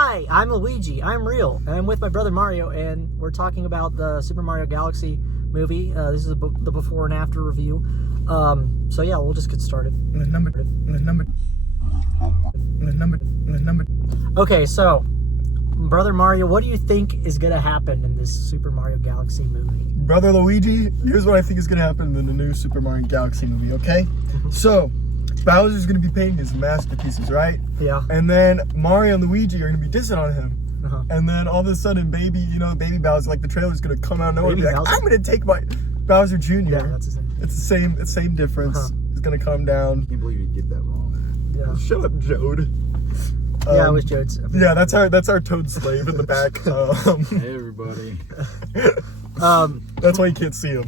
Hi, I'm Luigi. I'm real. And I'm with my brother Mario, and we're talking about the Super Mario Galaxy movie. This is the before and after review. So yeah, we'll just get started. Okay, so brother Mario, what do you think is gonna happen in this Super Mario Galaxy movie? Brother Luigi, here's what I think is gonna happen in the new Super Mario Galaxy movie, okay? So, Bowser's gonna be painting his masterpieces, right? Yeah. And then Mario and Luigi are gonna be dissing on him. And then all of a sudden, baby Bowser, like the trailer's gonna come out of nowhere and be like, I'm gonna take my Bowser Jr. Yeah, that's the same. It's the same difference. He's gonna come down. I can't believe you get that wrong. Yeah. Shut up, Joad. Yeah, it was Joad's. Yeah, that's our toad slave in the back. Hey, everybody. That's why you can't see him.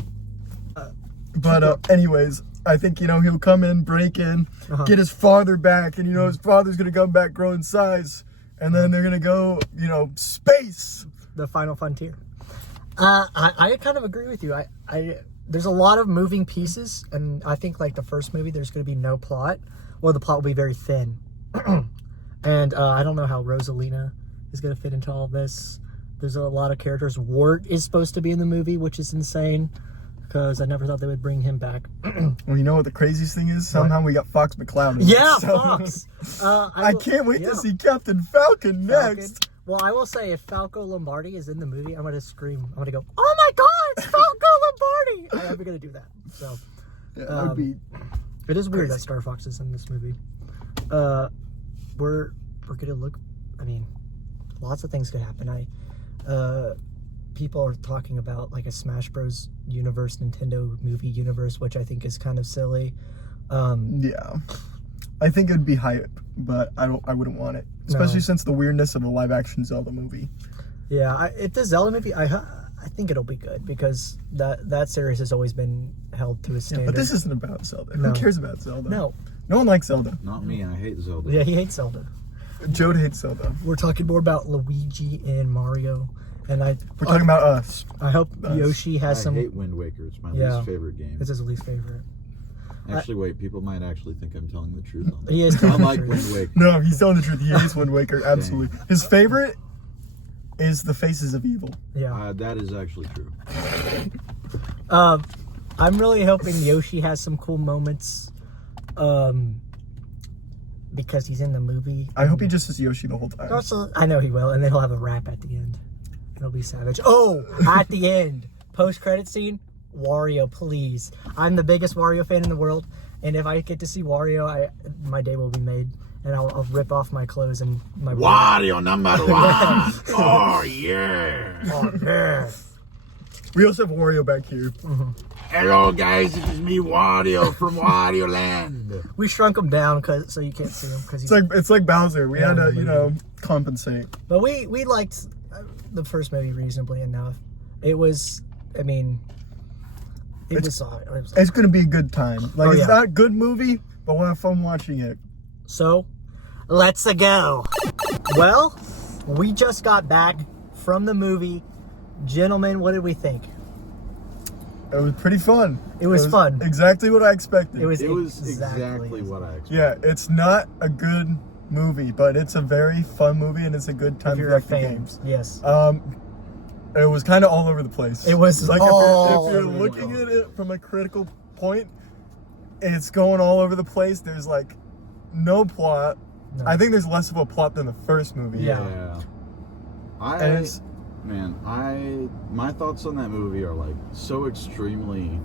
But anyways, I think, he'll come in, break in, get his father back, and, his father's going to come back, grow in size, and then they're going to go, space. The final frontier. I kind of agree with you. There's a lot of moving pieces, and I think, like, the first movie, there's going to be no plot, or the plot will be very thin. And I don't know how Rosalina is going to fit into all of this. There's a lot of characters. Wart is supposed to be in the movie, which is insane, because I never thought they would bring him back. Well, you know what the craziest thing is? Somehow we got Fox McCloud in Yeah, it, so. Fox! I can't wait to see Captain Falcon next. Well, I will say, if Falco Lombardi is in the movie, I'm going to scream. I'm going to go, oh my god, it's Falco Lombardi! I'm going to do that. So, Yeah, that would be it is weird crazy. that Star Fox is in this movie. We're going to look, lots of things could happen. People are talking about like a Smash Bros. Universe, Nintendo movie universe, which I think is kind of silly. Yeah. I think it'd be hype, but I wouldn't want it. Especially since the weirdness of a live action Zelda movie. Yeah, if the Zelda movie, I think it'll be good, because that series has always been held to a standard. But this isn't about Zelda. No. Who cares about Zelda? No one likes Zelda. Not me. I hate Zelda. Yeah, he hates Zelda. Joad hates Zelda. We're talking more about Luigi and Mario, and We're talking about us. I hope Yoshi has I hate Wind Waker. It's my least favorite game. It's his least favorite. Actually, wait. People might actually think I'm telling the truth on that. He is telling I the like truth. Wind Waker. No, he's telling the truth. He hates Wind Waker. Absolutely. His favorite is The Faces of Evil. Yeah. That is actually true. I'm really hoping Yoshi has some cool moments, because he's in the movie. I hope he just is Yoshi the whole time. Also, I know he will, and then he'll have a rap at the end. It'll be savage. Oh, at the end, post-credit scene, Wario, please. I'm the biggest Wario fan in the world, and if I get to see Wario, my day will be made, and I'll rip off my clothes and my Wario number one. Oh yeah. Oh, yeah. We also have Wario back here. Hello guys, it is me Wario from Wario Land. We shrunk him down so you can't see him, because It's like Bowser. We had to, compensate. But we liked the first movie reasonably enough. It was, It's going to be a good time. Like, it's not a good movie, but we'll have fun watching it. So, let's go. Well, we just got back from the movie. Gentlemen, what did we think? It was pretty fun. It was fun. Exactly what I expected. It was exactly what I expected. Yeah, it's not a good movie, but it's a very fun movie, and it's a good time if to you're a like the fan. games. Yes. It was kind of all over the place. It was like all if you're over looking at it from a critical point, it's going all over the place. There's like no plot. No. I think there's less of a plot than the first movie. Yeah. My thoughts on that movie are like so extremely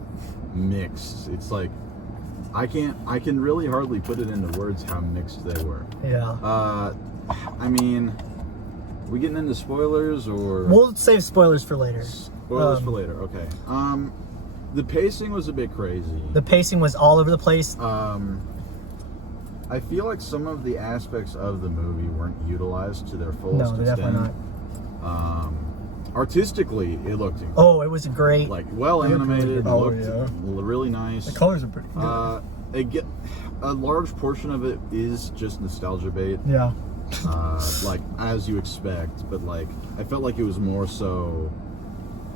mixed. It's like I can really hardly put it into words how mixed they were. Yeah. We getting into spoilers or? We'll save spoilers for later. Spoilers for later. Okay. The pacing was a bit crazy. The pacing was all over the place. I feel like some of the aspects of the movie weren't utilized to their fullest No, extent. definitely not. Artistically, it looked incredible. Oh, it was great. Like well animated. Oh, looked yeah. really nice. The colors are pretty good. A large portion of it is just nostalgia bait. Yeah. Like as you expect, but like I felt like it was more so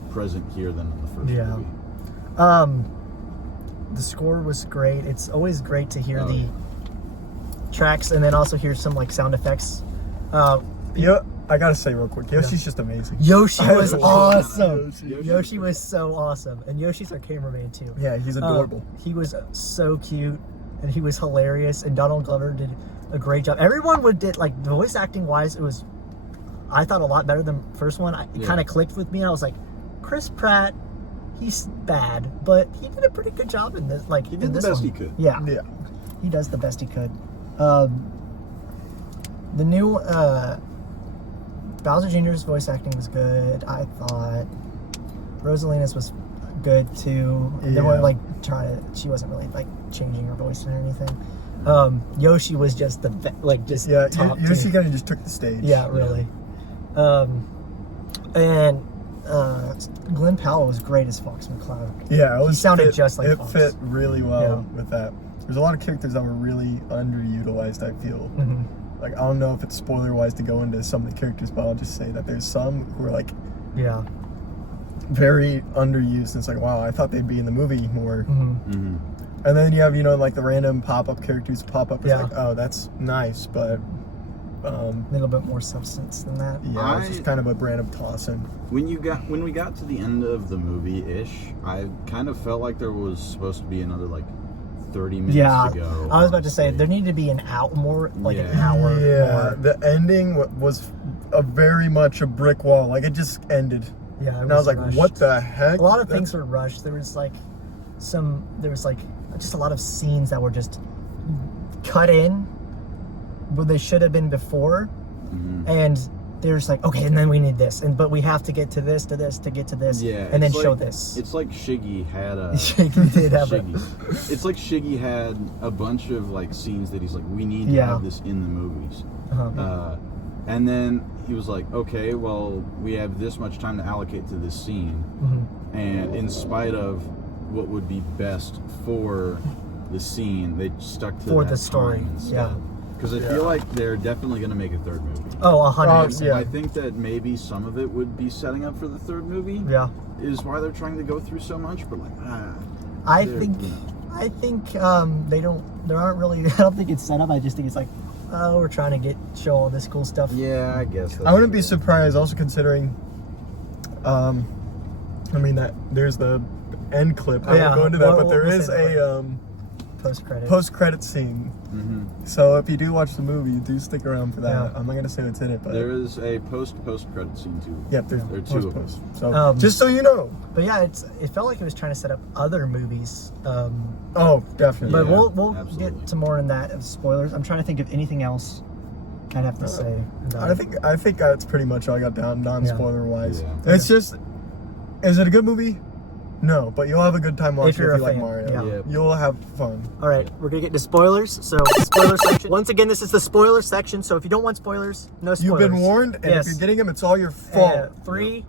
present here than in the first movie. The score was great. It's always great to hear the tracks and then also hear some like sound effects. Yeah, I gotta say real quick, Yoshi's just amazing. Yoshi was love awesome. Yoshi. Yoshi was so awesome, and Yoshi's our cameraman too. Yeah, he's adorable. He was so cute, and he was hilarious. And Donald Glover did a great job. Everyone did like the voice acting wise. It was, I thought, a lot better than the first one. It kind of clicked with me. I was like, Chris Pratt, he's bad, but he did a pretty good job in this. Like He did the best he could. Yeah, Yeah. he does the best he could. The new Bowser Jr.'s voice acting was good. I thought Rosalina's was good too. They weren't like she wasn't really like changing her voice or anything. Yoshi was just top Yoshi tier. kind of just took the stage. Yeah, really. And Glenn Powell was great as Fox McCloud. Yeah, He sounded just like it Fox. fit really well with that. There's a lot of characters that were really underutilized, I feel. Mm-hmm. Like, I don't know if it's spoiler wise to go into some of the characters, but I'll just say that there's some who are like very underused. It's like, wow, I thought they'd be in the movie more. Mm-hmm. And then you have, like the random pop-up characters pop up. It's Yeah. like, oh, that's nice, but A little bit more substance than that. yeah, it's just kind of a random toss-in. When we got to the end of the movie-ish, I kind of felt like there was supposed to be another like 30 minutes to go. I was about to say honestly. there needed to be an hour more. Yeah, the ending was a very much a brick wall. Like, it just ended. Yeah, it And I was like, rushed. what the heck? A lot of things were rushed. There was just a lot of scenes that were just cut in where they should have been before. Mhm. And there's like, okay, and then we need this, but we have to get to this, to get to this, Yeah, and then it's show like- this. It's like Shiggy had a Shiggy did have a- Shiggy. It's like Shiggy had a bunch of like scenes that he's like, we need to Yeah. have this in the movies. Uh-huh. And then he was like, okay, well, we have this much time to allocate to this scene. Mhm. And in spite of what would be best for the scene, they stuck to For that the story, time instead. yeah. Because I feel like they're definitely going to make a third movie. Oh, 100%. yeah. I think that maybe some of it would be setting up for the third movie. Yeah. Is why they're trying to go through so much, but like, I they're- think they don't. There aren't really. I don't think it's set up. I just think it's like, oh, we're trying to show all this cool stuff. Yeah, I guess. I wouldn't be surprised, also considering, that there's the end clip. I won't go into that, but there is a Post credit. post-credit scene. Mm-hmm. So if you do watch the movie, do stick around for that. Yeah. I'm not gonna say what's in it, but There is a post credit scene too. yep, there's There are two of them. post. So just so you know. But yeah, it felt like it was trying to set up other movies. Oh, definitely. But Yeah, we'll absolutely. get to more in that of spoilers. I'm trying to think of anything else I'd have to say. about it. I think that's pretty much all I got down, non-spoiler wise. Yeah. It's just, is it a good movie? No, but you'll have a good time watching If you're if you a like fan, Mario. yeah. Yeah. You'll have fun. All right, we're gonna get into spoilers. So spoiler section. Once again, this is the spoiler section. So if you don't want spoilers, no spoilers. You've been warned, and Yes. if you're getting them, it's all your fault. 3,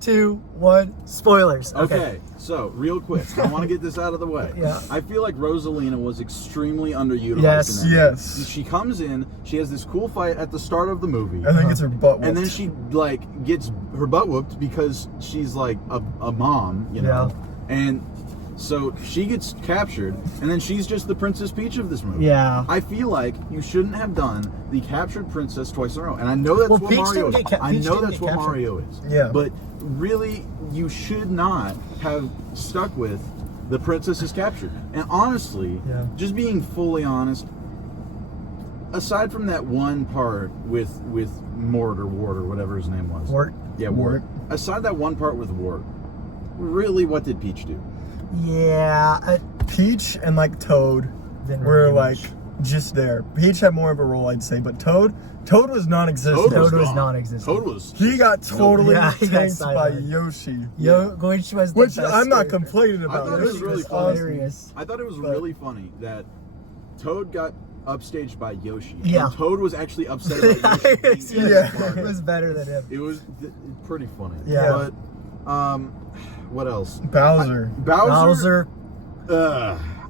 2, 1. Spoilers. Okay, so real quick, I want to get this out of the way. Yeah. I feel like Rosalina was extremely underutilized. Yes. in that movie. Yes. She comes in, she has this cool fight at the start of the movie, And then gets her butt whooped. and then she like gets her butt whooped because she's like a mom, you know, and so she gets captured, and then she's just the Princess Peach of this movie. Yeah. I feel like you shouldn't have done the captured princess twice in a row, and I know that's Well, what Peach Mario didn't is. get I Peach know didn't that's get what captured. Mario is. Yeah. But really, you should not have stuck with the princess is captured. And honestly, Yeah. just being fully honest, aside from that one part with Mort or Ward or whatever his name was. Wart. Yeah, Wart. Ward. Aside that one part with Ward, really, what did Peach do? Yeah. Peach and like Toad Didn't were really do like much. just there. Peach had more of a role, I'd say, but Toad was non-existent. Toad was gone. non-existent. Toad was. He got totally Yeah, he got tanked by sidelined. Yoshi. Which was the Which best I'm not character. complaining I about. thought it was Yoshi really was funny. awesome. Hilarious. I thought it was But- really funny that Toad got upstaged by Yoshi. Yeah. And Toad was actually upset about Yoshi. being Yeah. smart. It was better than him. It was pretty funny. Yeah. But what else? Bowser. Bowser.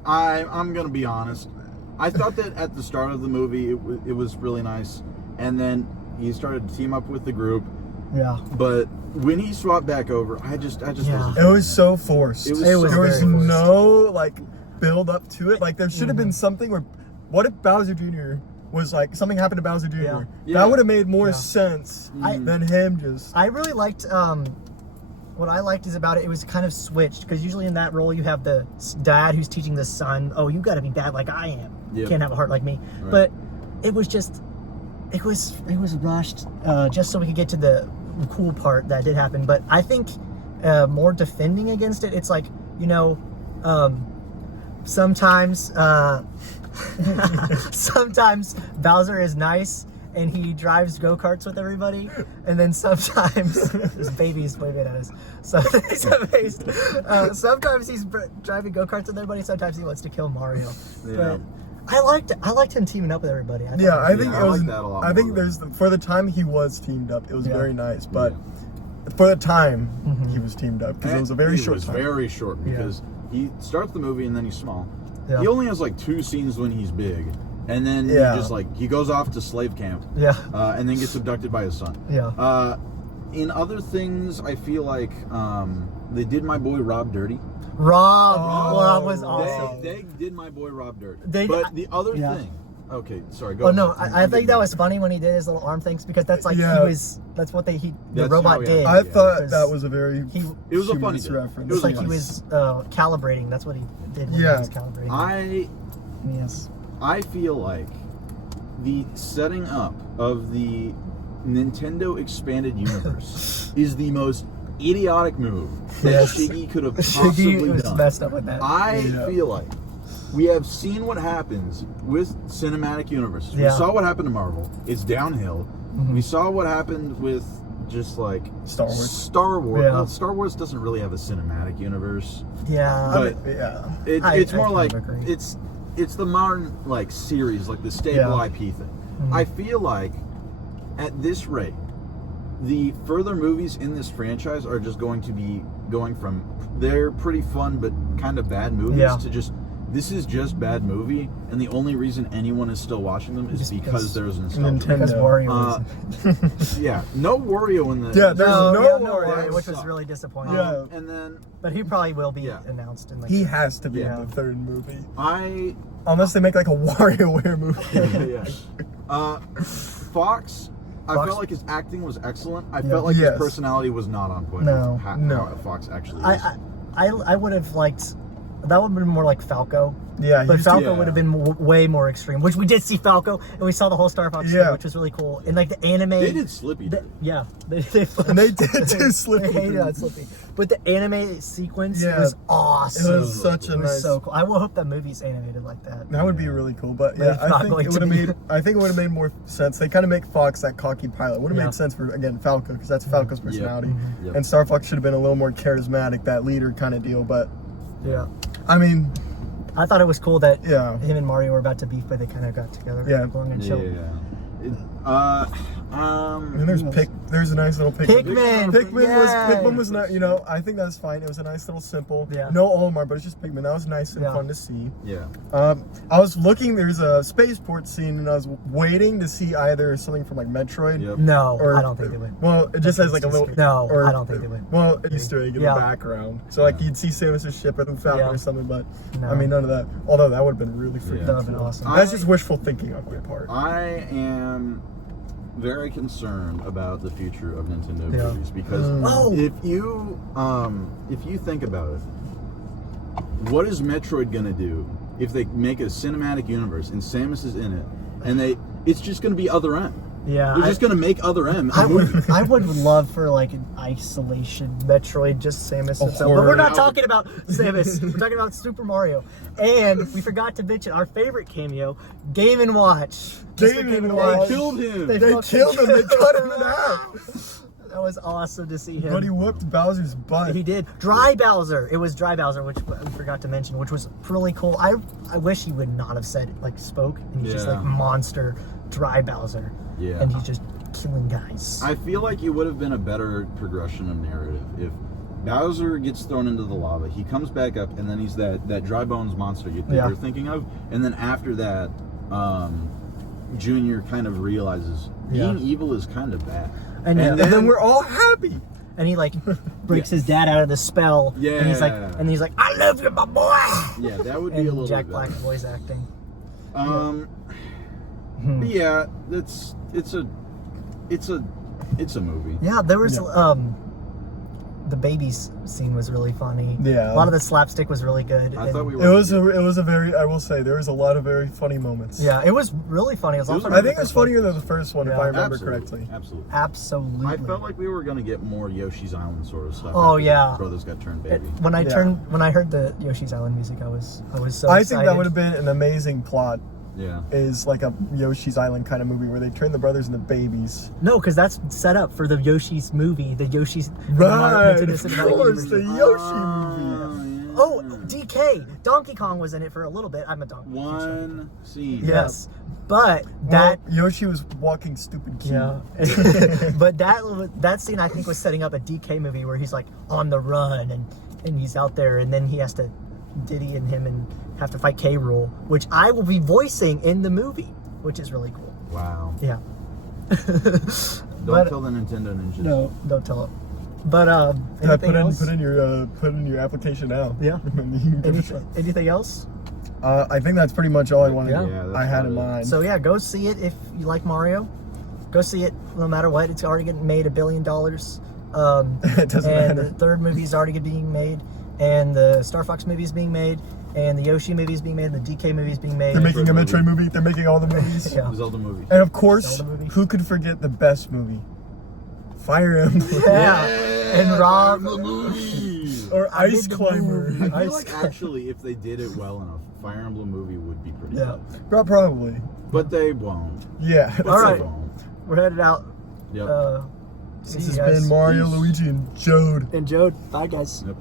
I'm gonna be honest. I thought that at the start of the movie it was really nice, and then he started to team up with the group. Yeah. But when he swapped back over, I just Yeah. wasn't. It was so forced. It was there so was very forced. no like build up to it. Like there should have been something where, what if Bowser Jr. was like something happened to Bowser Jr. Yeah. Yeah. That would have made more Yeah. sense I- than him just. I really liked what I liked is about it. It was kind of switched because usually in that role you have the dad who's teaching the son, "Oh, you got to be bad like I am. You can't have a heart like me." Right. But it was just, it was rushed just so we could get to the cool part that did happen. But I think more defending against it. It's like, you know, sometimes sometimes Bowser is nice and he drives go-karts with everybody, and then sometimes there's babies waving at us. So he's amazed. Sometimes he's driving go-karts with everybody. Sometimes he wants to kill Mario. Yeah. But I liked him teaming up with everybody. I think I it was. like that a lot I think more there's for the time he was teamed up, it was Yeah. very nice. But for the time he was teamed up, because it was a very short time. Very short because he starts the movie and then he's small. Yeah. He only has like 2 scenes when he's big, and then he just like he goes off to slave camp. Yeah. And then gets abducted by his son. Yeah. In other things, I feel like they did my boy Rob dirty. Rob was awesome. They did my boy Rob dirty. But the other yeah. thing. Okay, sorry. Go Oh ahead. no, I think that was funny when he did his little arm things because that's like that's what the That's robot how he did. I thought Because that was a very It was a funny humorous bit. reference. It was like nice. he was calibrating. That's what he did when he was calibrating. Yes. I feel like the setting up of the Nintendo Expanded Universe is the most idiotic move that Yes. Shiggy could have Shiggy possibly was done. messed up with that. I feel like we have seen what happens with cinematic universes. Yeah. We saw what happened to Marvel. It's downhill. We saw what happened with just like Star Wars. Star Wars. Yeah. Well, Star Wars doesn't really have a cinematic universe. Yeah. But it's I more kind like of agree. it's the modern like series, like the stable Yeah. IP thing. I feel like at this rate, the further movies in this franchise are just going to be going from they're pretty fun but kind of bad movies to just this is just bad movie, and the only reason anyone is still watching them is Just because there's nostalgia. Nintendo. because Wario was Yeah, no Wario in the there's no Wario, which was sucked. really disappointing. Yeah. and then But he probably will be announced in like He has to be Yeah. in the third movie, I unless they make like a WarioWare movie. Fox. I Fox- felt like his acting was excellent. I felt like his personality was not on point. No. with how No. Fox actually is. I would have liked that would have been more like Falco. Yeah, But he's too- Falco would have been way more extreme, which we did see Falco, and we saw the whole Star Fox thing, which was really cool. And like the anime, They did Slippy. they And they did do Slippy. They hated on Slippy, but the anime sequence Yeah. was It awesome. was such a It was nice. so cool. I will hope that movie's animated like that. That would be really cool, but But yeah, it's I not think going it to would have be. made. I think it would have made more sense. They kind of make Fox that cocky pilot. Would have Yeah. made sense for again Falco because that's Falco's personality, Yep. and Star Fox should have been a little more charismatic, that leader kind of deal. But Yeah, I mean, I thought it was cool that yeah, him and Mario were about to beef, but they kind of got together. Yeah. and Yeah. chill. and there's there's a nice little Pikmin. Pikmin was not. You know, I think that's fine. It was a nice little simple. Yeah. No Olimar, but it's just Pikmin. That was nice and Yeah. fun to see. Yeah. I was looking. There's a spaceport scene, and I was waiting to see either something from like Metroid. Yep. No, Or, I don't think they would. Well, it just has like a little. No, or, I don't think they would. Well, an Easter egg in Yeah. the background. So like you'd see Samus's ship or Falcon Yeah. or something, but No. I mean none of that. Although that would have been really freaking That would've been cool. awesome. That's just wishful thinking on my part. I am very concerned about the future of Nintendo Yeah. movies because Oh. if you think about it, what is Metroid gonna do if they make a cinematic universe and Samus is in it, and it's just gonna be Other M? Yeah, They're just gonna make Other M a I movie. would, I would love for like an isolation Metroid, just Samus himself. But we're horror. not talking about Samus. We're talking about Super Mario. And we forgot to mention our favorite cameo, Game & Watch. Game & Watch. They killed him. They fucking killed him. They cut him in half. That was awesome to see him. But he whooped Bowser's butt. He did. Dry Bowser. It was Dry Bowser, which we forgot to mention, which was really cool. I wish he would not have said, like, spoke. And he's just Yeah. like monster Dry Bowser. Yeah. And he's just killing guys. I feel like it would have been a better progression of narrative if Bowser gets thrown into the lava, he comes back up, and then he's that dry bones monster you're thinking of, and then after that, Junior kind of realizes being evil is kind of bad, And then we're all happy. And he like breaks his dad out of the spell. Yeah. And he's like, I love you, my boy. yeah, that would be And a little Jack bit Black better. voice acting. But yeah, it's a movie. Yeah, there was the babies scene was really funny. Yeah. A lot of the slapstick was really good. I thought we It were. was a very, I will say, there was a lot of very funny moments. Yeah, it was really funny. It was also I think it was funnier than the first one, if Yeah. I remember Absolutely, correctly. Absolutely. Absolutely. I felt like we were gonna get more Yoshi's Island sort of stuff. Oh, after yeah. Brothers got turned baby. When I Yeah. when I heard the Yoshi's Island music, I was so I excited. think that would have been an amazing plot. Yeah. Is like a Yoshi's Island kind of movie where they turn the brothers into babies. No, because that's set up for the Yoshi's movie. The Yoshi's Right, into the of cinematic course, the universe. Yoshi movie. Oh, DK, Donkey Kong was in it for a little bit. I'm a Donkey. One scene. Yes, but that. Well, Yoshi was walking stupid cute. Yeah, but that scene I think was setting up a DK movie where he's like on the run and he's out there and then he has to Diddy and him and have to fight K. Rool, which I will be voicing in the movie, which is really cool. Wow. Yeah. Don't tell the Nintendo Ninjas. No, don't tell it. But anything else? Put in your application now. Yeah. You can give it a shot. Anything else? I think that's pretty much all I wanted. Yeah. Yeah, that's I had in about it. mind. So yeah, go see it if you like Mario. Go see it no matter what. It's already getting made $1 billion. It doesn't and matter. the third movie is already being made, and the Star Fox movie is being made, and the Yoshi movie is being made, and the DK movie is being made. They're making a movie. Metroid movie. They're making all the movies. Yeah. Zelda movie. And of course, Zelda movie. who could forget the best movie? Fire Emblem. Yeah. And Rob. the movie. Or I Ice did the Climber. movie. I feel Ice like actually, if they did it well enough, Fire Emblem movie would be pretty Yeah. good. Probably. But they won't. Yeah. But All they right. won't. We're headed out. Yep. See This you has guys. been Mario, Peace. Luigi, and Joad. And Joad. Bye, guys. Yep.